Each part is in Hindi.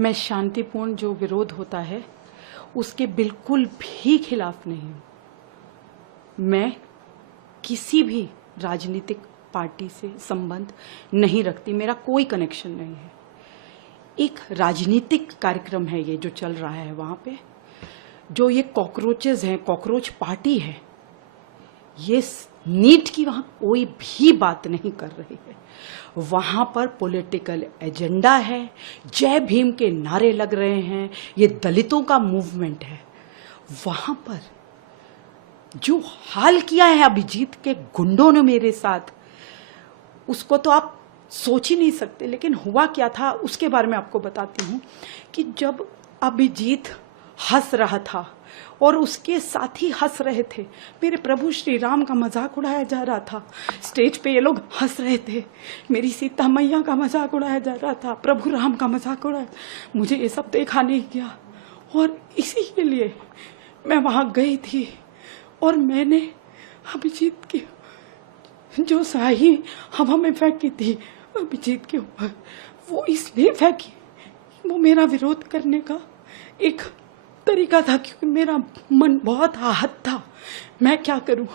मैं शांतिपूर्ण जो विरोध होता है उसके बिल्कुल भी खिलाफ नहीं हूँ। मैं किसी भी राजनीतिक पार्टी से संबंध नहीं रखती, मेरा कोई कनेक्शन नहीं है। एक राजनीतिक कार्यक्रम है ये जो चल रहा है वहाँ पे, जो ये कॉकरोचेस हैं, कॉकरोच पार्टी है, ये नीट की वहाँ कोई भी बात नहीं कर रही है। वहाँ पर पॉलिटिकल एजेंडा है, जय भीम के नारे लग रहे हैं, ये दलितों का मूवमेंट है। वहाँ पर जो हाल किया है अभिजीत के गुंडों ने मेरे साथ, उसको तो आप सोच ही नहीं सकते। लेकिन हुआ क्या था उसके बारे में आपको बताती हूँ कि जब अभिजीत हंस रहा था और उसके साथी हंस रहे थे, मेरे प्रभु श्री राम का मजाक उड़ाया जा रहा था। स्टेज पे ये लोग हंस रहे थे, मेरी सीता मैया का मजाक उड़ाया जा रहा था, प्रभु राम का मजाक उड़ाया। मुझे ये सब देखा नहीं गया और इसी के लिए मैं वहाँ गई थी। और मैंने अभिजीत की जो स्याही हवा में फेंकी थी अभिजीत के ऊपर, वो इसलिए फेंकी, वो मेरा विरोध करने का एक तरीका था, क्योंकि मेरा मन बहुत आहत था। मैं क्या करूं,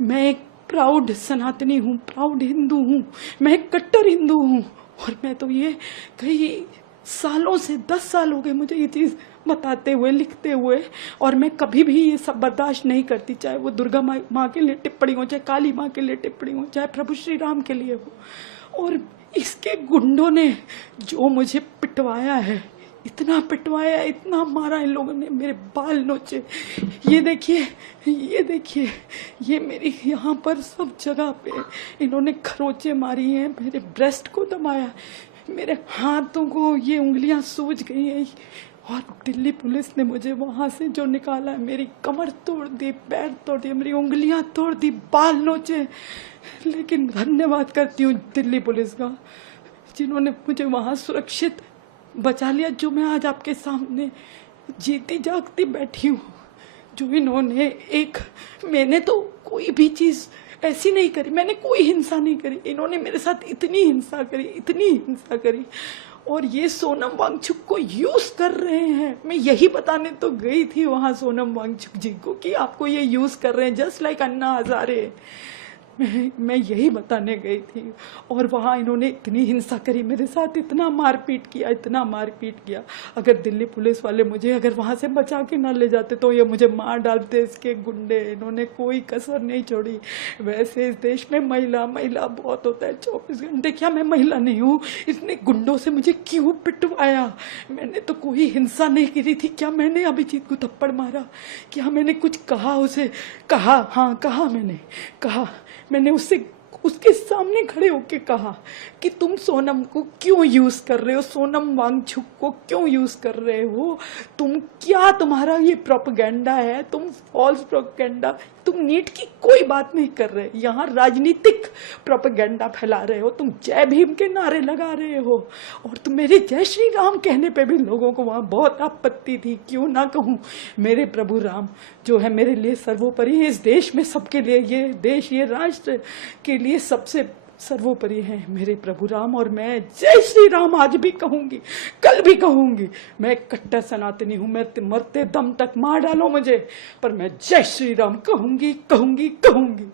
मैं एक प्राउड सनातनी हूँ, प्राउड हिंदू हूँ, मैं एक कट्टर हिंदू हूँ। और मैं तो ये कई सालों से 10 साल हो गए मुझे ये चीज़ बताते हुए, लिखते हुए, और मैं कभी भी ये सब बर्दाश्त नहीं करती, चाहे वो दुर्गा माँ के लिए टिप्पणी हो, चाहे काली माँ के लिए टिप्पणी हो, चाहे प्रभु श्री राम के लिए हो। और इसके गुंडों ने जो मुझे पिटवाया है, इतना पिटवाया, इतना मारा इन लोगों ने, मेरे बाल नोचे। ये देखिए, ये देखिए, ये मेरी यहाँ पर सब जगह पे इन्होंने खरोचे मारी हैं, मेरे ब्रेस्ट को दबाया, मेरे हाथों को ये उंगलियां सूज गई हैं। और दिल्ली पुलिस ने मुझे वहाँ से जो निकाला है, मेरी कमर तोड़ दी, पैर तोड़ दिए, मेरी उंगलियां तोड़ दी, बाल नोचे। लेकिन धन्यवाद करती हूँ दिल्ली पुलिस का, जिन्होंने मुझे वहाँ सुरक्षित बचा लिया, जो मैं आज आपके सामने जीती जागती बैठी हूँ। जो इन्होंने मैंने तो कोई भी चीज़ ऐसी नहीं करी, मैंने कोई हिंसा नहीं करी, इन्होंने मेरे साथ इतनी हिंसा करी, इतनी हिंसा करी। और ये सोनम वांगचुक को यूज कर रहे हैं। मैं यही बताने तो गई थी वहाँ सोनम वांगचुक जी को कि आपको ये यूज कर रहे हैं, जस्ट लाइक अन्ना हजारे। मैं यही बताने गई थी। और वहाँ इन्होंने इतनी हिंसा करी मेरे साथ, इतना मारपीट किया, इतना मारपीट किया। अगर दिल्ली पुलिस वाले मुझे अगर वहाँ से बचा के ना ले जाते तो ये मुझे मार डालते। इसके गुंडे, इन्होंने कोई कसर नहीं छोड़ी। वैसे इस देश में महिला बहुत होता है 24 घंटे, क्या मैं महिला नहीं हूँ? इसने गुंडों से मुझे क्यों पिटवाया? मैंने तो कोई हिंसा नहीं करी थी। क्या मैंने अभिजीत को थप्पड़ मारा? क्या मैंने कुछ कहा उसे? कहा, हाँ कहा, मैंने उसके सामने खड़े होके कहा कि तुम सोनम को क्यों यूज कर रहे हो, सोनम वांगचुक को क्यों यूज कर रहे हो? तुम्हारा ये प्रोपेगेंडा है, तुम फॉल्स प्रोपेगेंडा, तुम नीट की कोई बात नहीं कर रहे, यहाँ राजनीतिक प्रोपेगेंडा फैला रहे हो, तुम जय भीम के नारे लगा रहे हो। और तुम मेरे जय श्री राम कहने पे भी लोगों को वहाँ बहुत आपत्ति थी। क्यों ना कहूँ, मेरे प्रभु राम जो है मेरे लिए सर्वोपरि है। इस देश में सबके लिए, ये देश, ये राष्ट्र के लिए सबसे सर्वोपरि है मेरे प्रभु राम। और मैं जय श्री राम आज भी कहूंगी, कल भी कहूंगी। मैं कट्टर सनातनी हूं, मैं मरते दम तक मार डालो मुझे, पर मैं जय श्री राम कहूंगी, कहूंगी, कहूंगी।